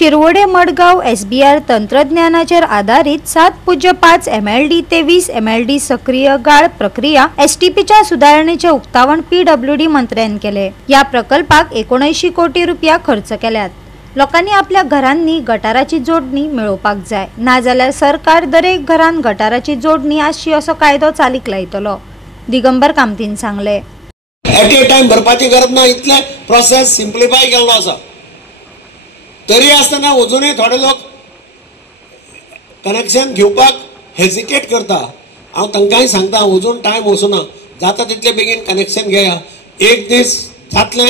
Shirwade Madgaon SBR तंत्रज्ञानाचेर आधारित 7.5 MLD ते 20 MLD सक्रिय गाळ प्रक्रिया STPच्या सुधारणेचे उक्तावण PWD मंत्र्यान केले। या प्रकल्पाक 79 कोटी रुपया खर्च केल्यात। लोकांनी आपल्या घरांनी गटाराची जोडणी मेळोवपाक जाय, नाजाल्यार सरकार दरेक घरान गटाराची जोडणी आसची असो कायदो चालीक लायतलो, दिगंबर कामतीन सांगले। एट ए टाइम भरपाची गरज ना, इतले प्रोसेस सिंप्लिफाय केल्लो आसा। तरी आसतना अजूनही थोडे लोक कनेक्शन घेवपाक हेजिटेट करता। हांव तांकांय सांगता अजून टायम वचूना, जाता तितले बेगीन कनेक्शन घेया। एक दीस जातले,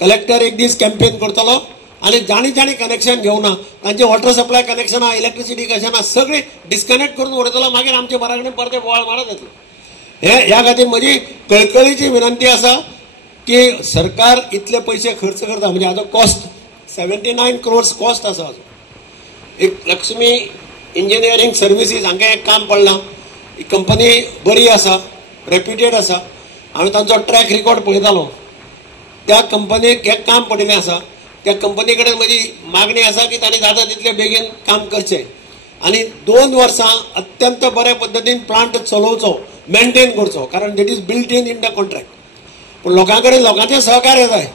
कलेक्टर एक दीस कॅम्पेन करतलो आणि जाणी कनेक्शन घेवना तांचे वॉटर सप्लाय कनेक्शनां, इलेक्ट्रिसिटी कनेक्शनां सगळी डिस्कनेक्ट करून उडयतलो, मागीर आमचे बराकडेन परते बोवाळ मारत येतले। ह्या खातीर म्हजी कळकळीची विनंती आसा की सरकार इतले पैसे खर्च करता, म्हणजे हाजो कॉस्ट 79 crores कॉस्ट आसा। एक लक्ष्मी इंजिनियरिंग सर्विसीस हांगा एक काम पडलां, ही कंपनी बरी आसा, रेप्युटेड आसा। हांवें तांचो ट्रॅक रिकॉर्ड पळयतालो, त्या कंपनीक एक काम पडिल्लें आसा। त्या कंपनी कडेन म्हजी मागणी आसा की तांणी जाता तितले बेगीन काम करचें आनी 2 वर्सां अत्यंत बऱ्या पद्दतीन प्लांट चलोवचो, मेंटेन करचो, कारण that is built in the contract. पूण लोकां कडेन लोकांचें सहकार्य जाय।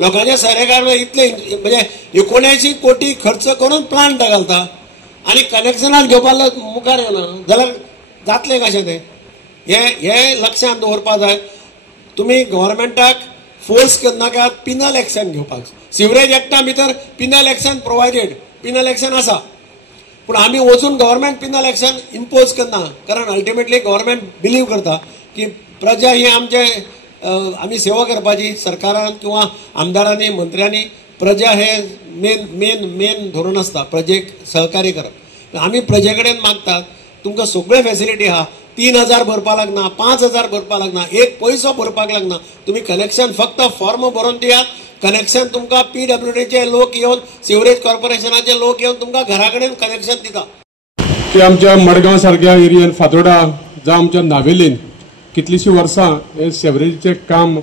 लोकांचे सहकार्य इतले म्हणजे 79 कोटी खर्च करून प्लांट घालता आणि कनेक्शनां घेवपाक मुखार येना जाल्यार जातलें कशें तें? हे लक्षांत दवरपाक जाय। तुमी गव्हर्मेंटाक फोर्स करनाकात पिनल एक्शन घेवपाक। सिवरेज एक्टा भितर Pinal action provided, Pinal action आसा, पूण आमी वचून गव्हर्मेंट पिनल एक्शन इम्पोज करना, कारण अल्टिमेटली गव्हर्मेंट बिलीव करता की प्रजा ही आमचे आमी सेवा करपाची, सरकारान किंवा आमदारांनी मंत्र्यांनी प्रजा हे मेन धोरण आसता, प्रजेक सहकार्य करप। आमी प्रजे कडेन मागतात तुमकां सगळे फॅसिलिटी आहा, 3000 भरपा लागना, 5000 भरपा लागना, एक पैसो भरपाक लागना। तुम्ही कनेक्शन फक्त फॉर्म भरून दियात, कनेक्शन तुमकां PWDचे लोक येवन, सिवरेज कॉर्पोरेशनाचे लोक येवन तुमकां घरा कडेन कनेक्शन दिता। की आमच्या मडगांव सारख्या एरियन फातोर्डा जावं आमच्या नावेलीन कितलीशीं वर्सां हे सिवरेजीचे काम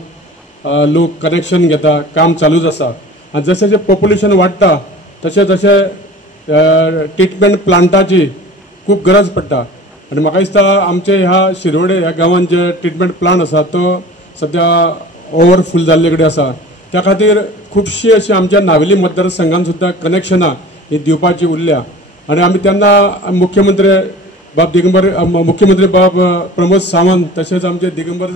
लोक कनेक्शन घेता, काम चालूच आसा। आनी जशें जशें पॉप्युलेशन वाडटा तशें तशें ट्रिटमेंट प्लांटाची खूब गरज पडटा। आनी म्हाका दिसता आमचे ह्या शिरवडे ह्या गांवांत जे ट्रिटमेंट प्लांट आसा तो सद्या ओवरफूल जाल्ले कडेन आसा। त्या खातीर खुबशीं अशी आमच्या नावेली मतदारसंघांत सुद्दां कनेक्शनां ही दिवपाची उरल्या। आनी आमी तेन्ना मुख्यमंत्री बाब प्रमोद सावंत, तशेंच आमचे दिगंबर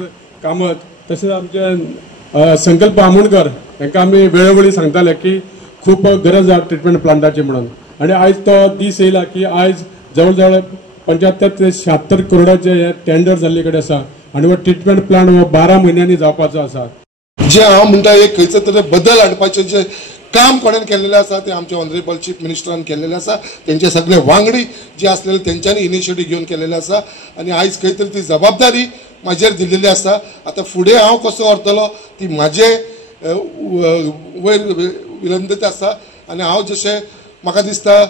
कामत, तशेंच आमचे संकल्प आमोणकर हांकां आमी वेळोवेळी सांगताले की खूब गरज आसा ट्रिटमेंट प्लांटाची म्हणून। आनी आयज तो दीस येयला की आयज जवळ जवळ 75 ते 76 करोडाचे हे टेंडर जाल्ले कडेन आसा आनी हो ट्रिटमेंट प्लांट हो 12 म्हयन्यांनी जावपाचो आसा। जे हांव म्हणटा एक खंयचे तरी बदल हाडपाचें जे काम कोणें केल्लेलें आसा ते आमचे ऑनरेबल चीफ मिनिस्टरान केल्लेलें आसा। तेंचे सगळे वांगडी जे आसलेले तेंच्यांनी इनिशिएटीव घेवन केल्लेले आसा आनी आयज खंय तरी ती जबाबदारी म्हाजेर दिल्लेली आसा। आतां फुडें हांव कसो व्हरतलो ती म्हाजे वयर विनंती आसा आनी हांव जशें म्हाका दिसता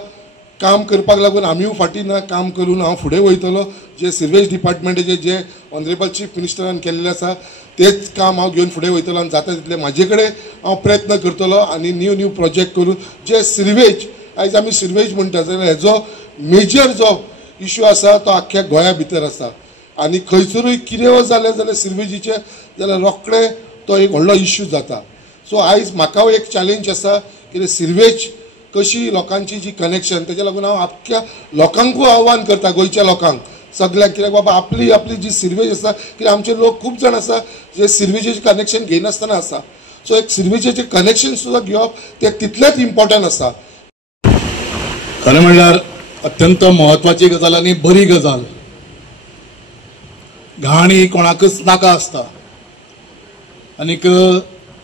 काम करपाक लागून आमीय फाटीं ना, काम करून हांव फुडें वयतलो। जे सिवेज डिपार्टमेंटाचे जे ऑनरेबल चीफ मिनिस्टरान केल्लें आसा तेच काम हांव घेवन फुडें वयतलो आनी जाता तितले म्हाजे कडेन हांव प्रयत्न करतलो आनी न्यू प्रोजेक्ट करून जे सिवेज आयज आमी सिवेज म्हणटा जाल्यार हेजो मेजर जो इश्यू आसा तो आख्ख्या गोंया भितर आसा आनी खंयसरूय कितें जालें जाल्यार सिवेजीचे जाल्यार रोखडे तो एक व्हडलो इश्यू जाता। सो आयज म्हाका एक चॅलेंज आसा की सिवेज कशी लोकांची जी कनेक्शन तेच्या लागून हांव आख्ख्या लोकांकूय आव्हान करता, गोंयच्या लोकांक सगळ्यांक, कित्याक बाबा आपली जी सिवेज आसा कित्याक आमचे लोक खूब जाण आसा जे सिवेजीचे कनेक्शन घेयनासतना आसा। सो एक सिवेजीचे कनेक्शन सुद्दां घेवप ते तितलेंच इम्पॉर्टंट आसा। खरें म्हणल्यार अत्यंत म्हत्वाची गजाल आनी बरी गजाल। घाण ही कोणाकच नाका आसता आनीक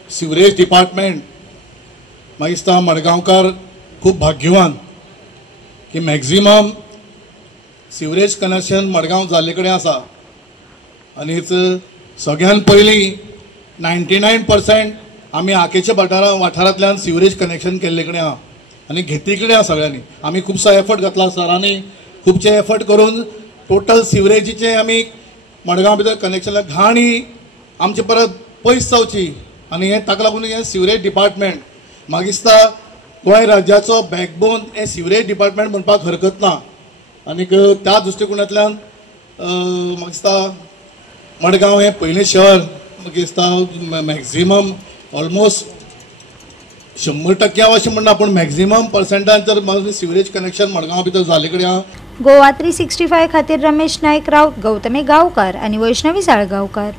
सिवरेज डिपार्टमेंट म्हाका दिसता मडगांवकार खूब भाग्यवान की मॅक्झिमम सिवरेज कनेक्शन मडगांव जाल्ले कडेन आसा आनी सगळ्यान पयलीं 99% आमी आकेच्या वाठारांतल्यान सिवरेज कनेक्शन केल्ले कडेन आहा आनी घेतले कडेन आहा सगळ्यांनी। आमी खुबसो एफर्ट घातला, सरांनी खुबशे एफर्ट करून टोटल सिवरेजीचे आमी मडगांव भितर कनेक्शन घाण ही आमचे परत पयस जावची आनी हे ताका लागून हे सिवरेज डिपार्टमेंट म्हाका दिसता गोंय राज्याचो बॅकबोन हे सिवरेज डिपार्टमेंट म्हणपाक हरकत ना आनीक त्या दृश्टिकोनांतल्यान म्हाका दिसता मडगांव हे पयलें शहर म्हाका दिसता मॅक्झिमम ऑलमोस्ट 100% अशें म्हणना पूण मॅक्झिमम पर्संटान तर सिवरेज कनेक्शन मडगांव भितर जाले कडेन आहा. गोवा 365 खातीर रमेश नायक राऊत, गौतमी गांवकार आनी वैष्णवी साळगांवकार.